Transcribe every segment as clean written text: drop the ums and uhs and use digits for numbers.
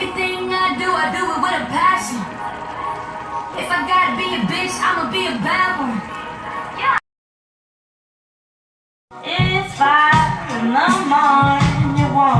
Everything I do it with a passion. If I gotta be a bitch, I'ma be a bad one. Yeah. It's 5 in the morning, you won't.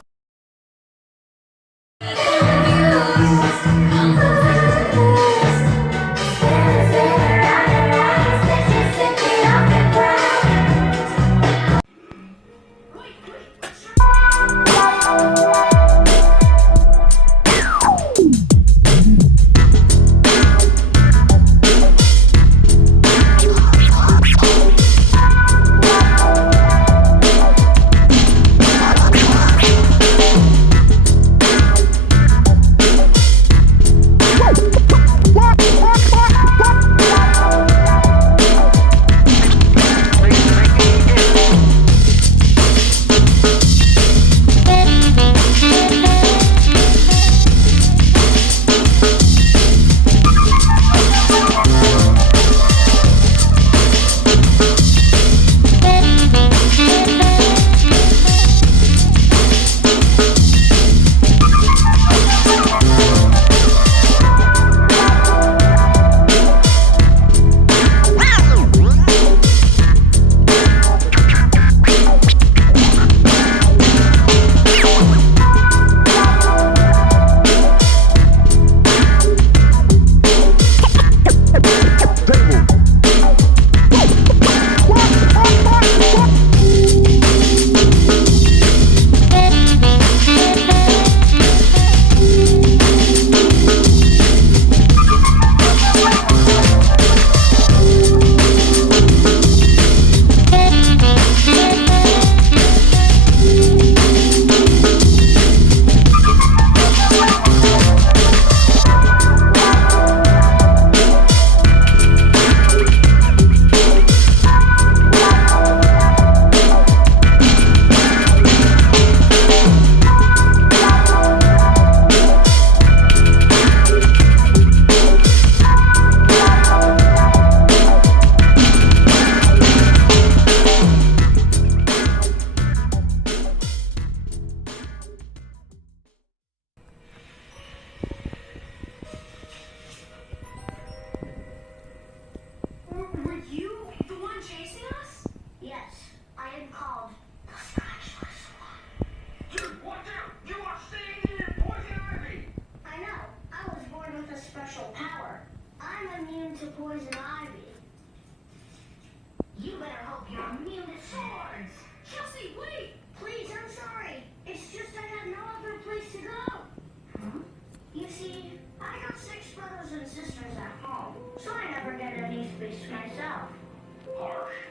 To poison ivy. You better hope you're immune to swords. Chelsea, wait! Please, I'm sorry. It's just I have no other place to go. Huh? You see, I got 6 brothers and sisters at home, so I never get any space myself. Harsh.